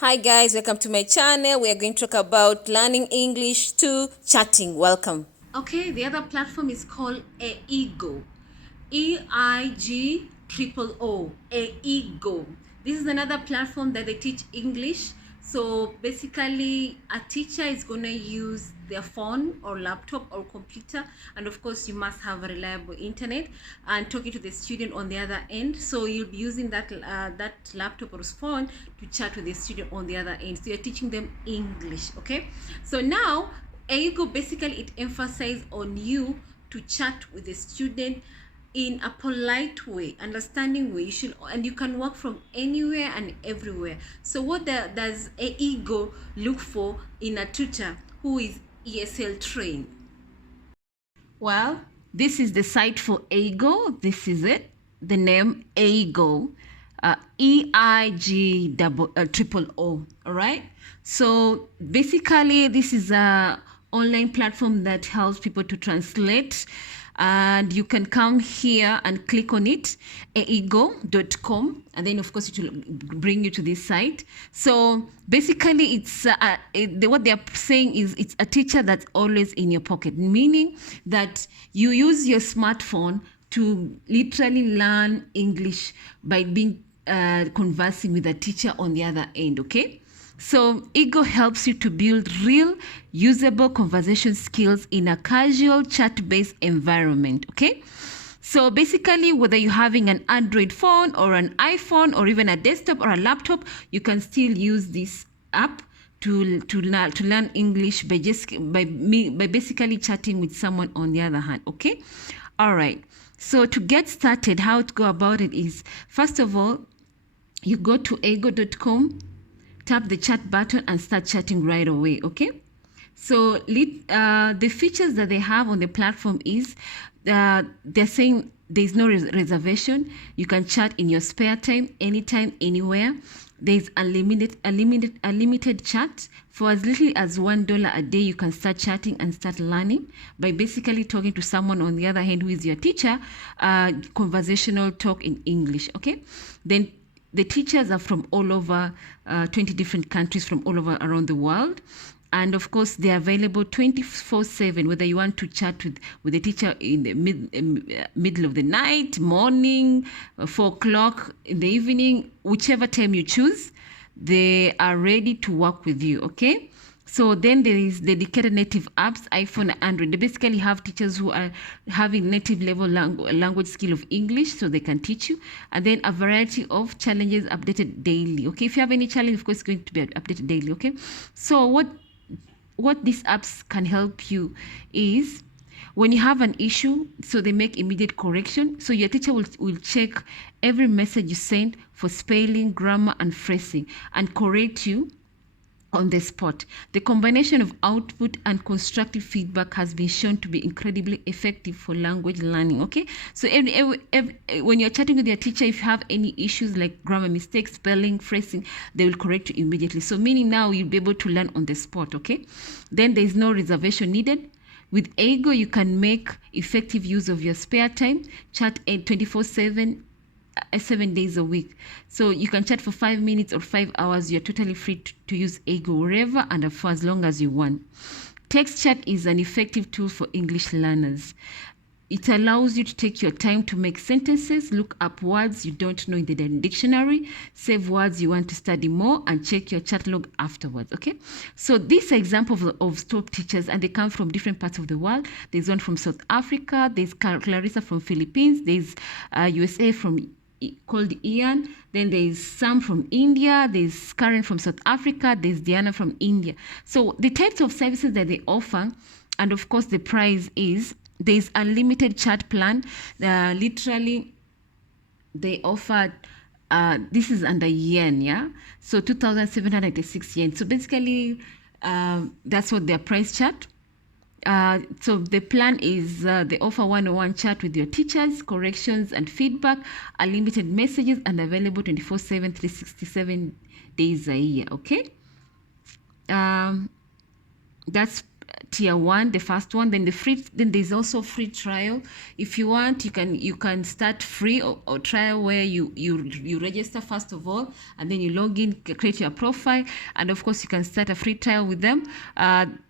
Hi guys, welcome to my channel. We are going to talk about learning English to chatting. Welcome. Okay, the other platform is called Eigo. EIG Eigo. This is another platform that they teach English. So basically, a teacher is going to use their phone or laptop or computer, and of course you must have a reliable internet and talking to the student on the other end. So you'll be using that laptop or phone to chat with the student on the other end. So you're teaching them English. Okay, so now Eigo basically it emphasizes on you to chat with the student in a polite way, understanding way. You should, and you can work from anywhere and everywhere. So what does Eigo look for in a tutor who is ESL trained? Well, this is the site for Eigo. This is it. The name Eigo. EIG O. All right. So basically, this is a online platform that helps people to translate, and you can come here and click on it, eigo.com, and then of course it will bring you to this site. So basically it's what they're saying is it's a teacher that's always in your pocket, meaning that you use your smartphone to literally learn English by being conversing with a teacher on the other end. Okay, so Eigo helps you to build real, usable conversation skills in a casual chat-based environment, okay? So basically, whether you're having an Android phone or an iPhone or even a desktop or a laptop, you can still use this app to learn English by basically chatting with someone on the other hand, okay? All right. So to get started, how to go about it is, first of all, you go to eigo.com, tap the chat button and start chatting right away. Okay, so the features that they have on the platform is they're saying there's no reservation. You can chat in your spare time, anytime, anywhere. There's unlimited chat. For as little as $1 a day, you can start chatting and start learning by basically talking to someone on the other hand who is your teacher, conversational talk in English. Okay, then the teachers are from all over 20 different countries from all over around the world. And of course, they're available 24/7, whether you want to chat with the teacher in the middle of the night, morning, 4 o'clock in the evening, whichever time you choose, they are ready to work with you, okay? So then there is dedicated native apps, iPhone and Android. They basically have teachers who are having native level language skill of English, so they can teach you. And then a variety of challenges updated daily. Okay, if you have any challenge, of course, it's going to be updated daily. Okay, so what these apps can help you is when you have an issue, so they make immediate correction. So your teacher will check every message you send for spelling, grammar, and phrasing and correct you on the spot. The combination of output and constructive feedback has been shown to be incredibly effective for language learning. Okay, so when you're chatting with your teacher, if you have any issues like grammar mistakes, spelling, phrasing, they will correct you immediately. So meaning now you'll be able to learn on the spot. Okay, then there is no reservation needed. With Eigo, you can make effective use of your spare time, chat 24/7, 7 days a week. So you can chat for 5 minutes or 5 hours. You're totally free to use Eigo wherever and for as long as you want. Text chat is an effective tool for English learners. It allows you to take your time to make sentences, look up words you don't know in the dictionary, save words you want to study more, and check your chat log afterwards. Okay, so these are examples of top teachers, and they come from different parts of the world. There's one from South Africa, there's Clarissa from Philippines, there's USA called Ian, then there's Sam from India, there's Karen from South Africa, there's Diana from India. So the types of services that they offer, and of course the price is, there's unlimited chat plan. Literally they offer this is under yen, yeah, so 2,796 yen. So basically that's what their price chart. So the plan is they offer one-on-one chat with your teachers, corrections and feedback, unlimited messages, and available 24/7, 367 days a year. Okay, that's tier 1, the first one. Then then there's also free trial. If you want, you can start free or trial where you register first of all, and then you log in, create your profile, and of course you can start a free trial with them.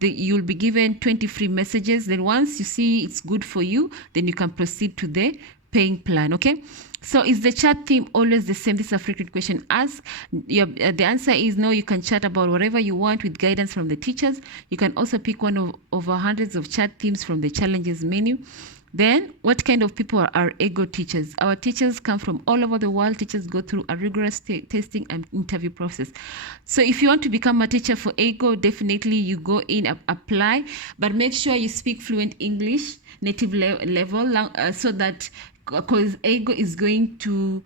You'll be given 20 free messages. Then once you see it's good for you, then you can proceed to the paying plan. Okay, so is the chat theme always the same? This is a frequent question asked. The answer is no. You can chat about whatever you want with guidance from the teachers. You can also pick one of over hundreds of chat themes from the challenges menu. Then, what kind of people are EGO teachers? Our teachers come from all over the world. Teachers go through a rigorous testing and interview process. So if you want to become a teacher for EGO, definitely you go in, apply, but make sure you speak fluent English, native level, so that, because EGO is going to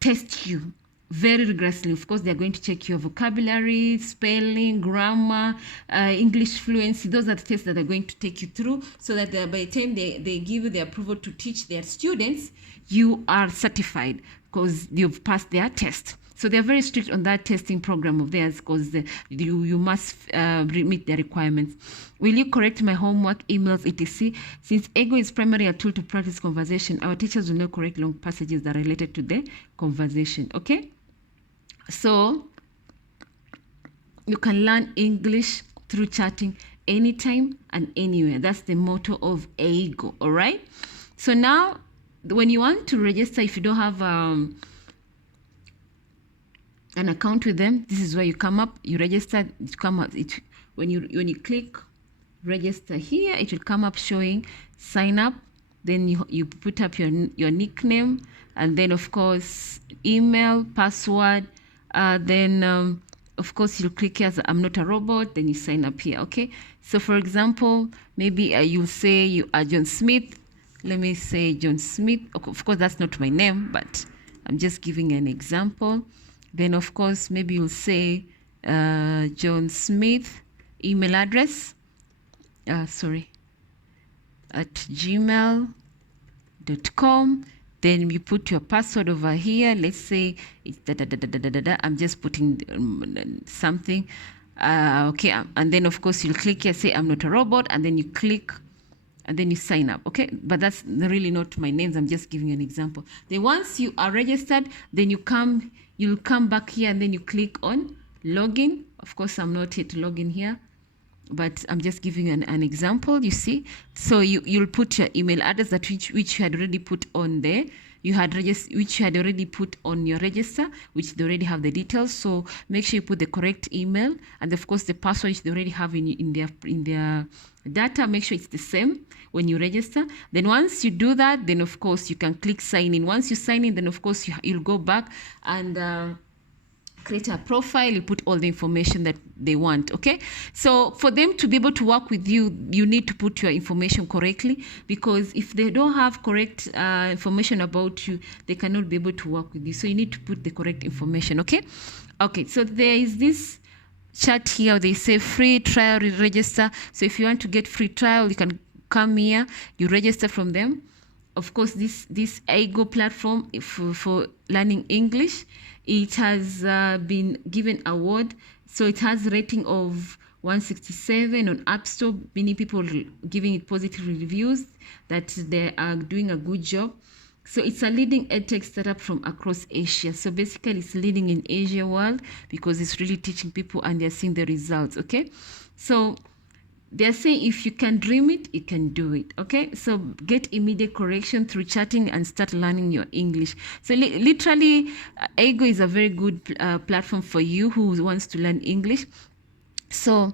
test you very rigorously. Of course, they're going to check your vocabulary, spelling, grammar, English fluency. Those are the tests that they're going to take you through, so that by the time they give you the approval to teach their students, you are certified because you've passed their test. So they're very strict on that testing program of theirs, because you must meet their requirements. Will you correct my homework, emails, etc.? Since EGO is primarily a tool to practice conversation, our teachers will not correct long passages that are related to the conversation. Okay? So you can learn English through chatting anytime and anywhere. That's the motto of EGO. All right? So now, when you want to register, if you don't have an account with them, this is where you come up, you register, it come up, when you click register here, it will come up showing sign up. Then you put up your nickname, and then of course email, password, then of course you'll click here as I'm not a robot, then you sign up here. Okay, so for example, maybe you'll say you are John Smith. Let me say John Smith. Of course that's not my name, but I'm just giving an example. Then of course maybe you'll say John Smith email address, at gmail.com. Then you put your password over here. Let's say it's I'm just putting something. Okay, and then of course you'll click here, say I'm not a robot, and then you click, and then you sign up. Okay, but that's really not my names. I'm just giving you an example. Then once you are registered, then you'll come back here, and then you click on login. Of course, I'm not here to log in here, but I'm just giving you an example, you see. So you'll put your email address, that which you had already put on there. Which you had already put on your register, which they already have the details. So make sure you put the correct email, and of course the password which they already have in their data. Make sure it's the same when you register. Then once you do that, then of course you can click sign in. Once you sign in, then of course you'll go back and create a profile. You put all the information that they want. Okay, so for them to be able to work with you, you need to put your information correctly, because if they don't have correct information about you, they cannot be able to work with you. So you need to put the correct information. Okay, so there is this chat here. They say free trial register. So if you want to get free trial, you can come here, you register from them. Of course, this EGO platform for learning English, it has been given award. So it has a rating of 167 on App Store, many people giving it positive reviews that they are doing a good job. So it's a leading edtech startup from across Asia. So basically it's leading in Asia world, because it's really teaching people and they're seeing the results. Okay, so they're saying if you can dream it, you can do it. Okay, so get immediate correction through chatting and start learning your English. So literally, EGO is a very good platform for you who wants to learn English. So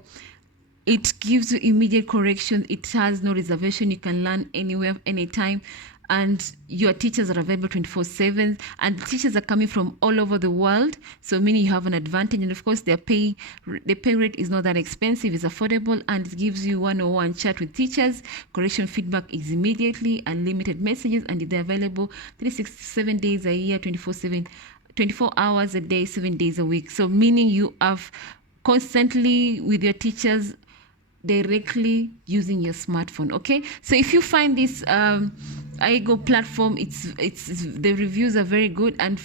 it gives you immediate correction. It has no reservation. You can learn anywhere, anytime. And your teachers are available 24/7, and the teachers are coming from all over the world, so meaning you have an advantage. And of course the pay rate is not that expensive, it's affordable, and it gives you one-on-one chat with teachers. Correction feedback is immediately, unlimited messages, and they're available 367 days a year, 24 hours a day, 7 days a week. So meaning you have constantly with your teachers directly using your smartphone. Okay, so if you find this EGO platform, it's the reviews are very good, and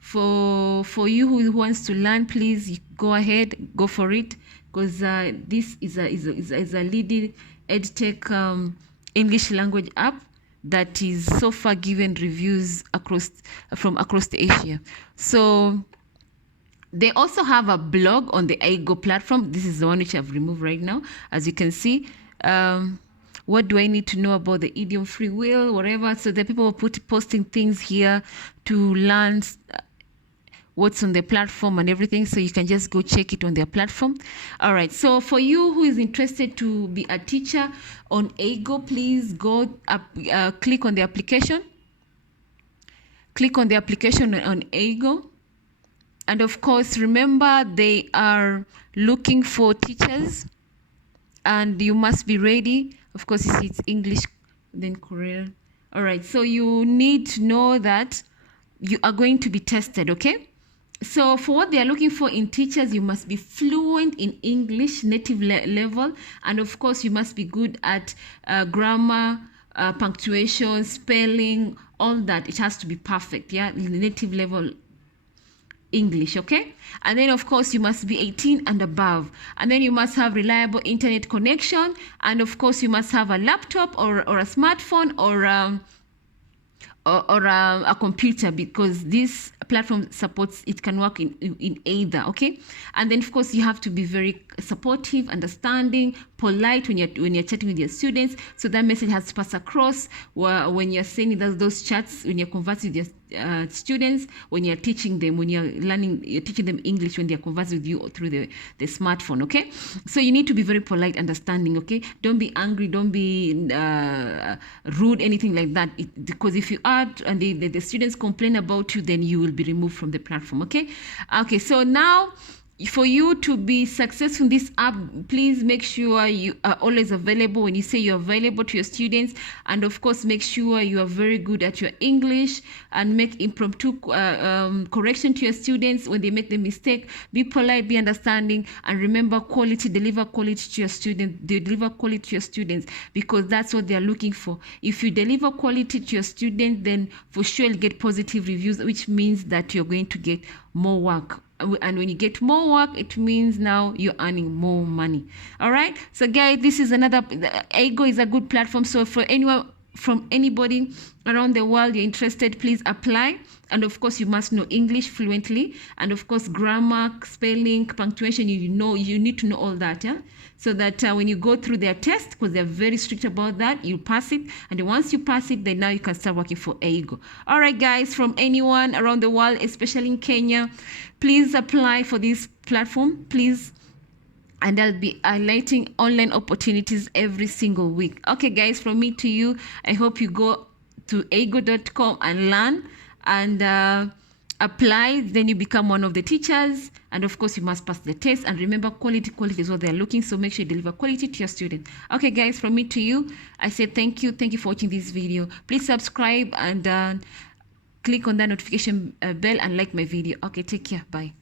for you who wants to learn, please go ahead, go for it, because this is a leading edtech English language app that is so far given reviews from across the Asia. So they also have a blog on the Aigo platform. This is the one which I've removed right now. As you can see, what do I need to know about the idiom free will, whatever. So the people are posting things here to learn what's on the platform and everything. So you can just go check it on their platform. All right. So for you who is interested to be a teacher on Aigo, please go up, click on the application. Click on the application on Aigo. And of course, remember, they are looking for teachers and you must be ready. Of course, it's English, then Korean. All right, so you need to know that you are going to be tested, okay? So for what they are looking for in teachers, you must be fluent in English, native level. And of course, you must be good at grammar, punctuation, spelling, all that. It has to be perfect, yeah? Native level English, okay? And then of course you must be 18 and above, and then you must have reliable internet connection, and of course you must have a laptop or a smartphone or a computer, because this platform supports, it can work in either, okay? And then of course you have to be very supportive, understanding, polite when you're chatting with your students, so that message has to pass across when you're sending those chats, when you're conversing with your students, when you're teaching them, when you're teaching them English, when they're conversing with you through the smartphone, okay? So you need to be very polite, understanding, okay? Don't be angry, don't be rude, anything like that, because if you are and the students complain about you, then you will be removed from the platform, okay? Okay, so now for you to be successful in this app, please make sure you are always available. When you say you're available to your students, and of course make sure you are very good at your English and make impromptu correction to your students when they make the mistake. Be polite, be understanding, and remember quality. Deliver quality to your students. Deliver quality to your students, because that's what they're looking for. If you deliver quality to your students, then for sure you'll get positive reviews, which means that you're going to get more work. And when you get more work, it means now you're earning more money. All right, so guys, this is another, Aigo is a good platform. So for anyone, from anybody around the world you're interested, please apply. And of course you must know English fluently, and of course grammar, spelling, punctuation, you need to know all that, yeah? So that when you go through their test, because they're very strict about that, you pass it, and then once you pass it, then now you can start working for Aigo. All right guys, from anyone around the world, especially in Kenya, please apply for this platform, please. And I'll be highlighting online opportunities every single week. Okay guys, from me to you, I hope you go to aigo.com and learn and apply. Then you become one of the teachers, and of course you must pass the test. And remember, quality is what they're looking, so make sure you deliver quality to your student. Okay guys, from me to you, I say thank you for watching this video. Please subscribe and click on that notification bell and like my video. Okay, take care, bye.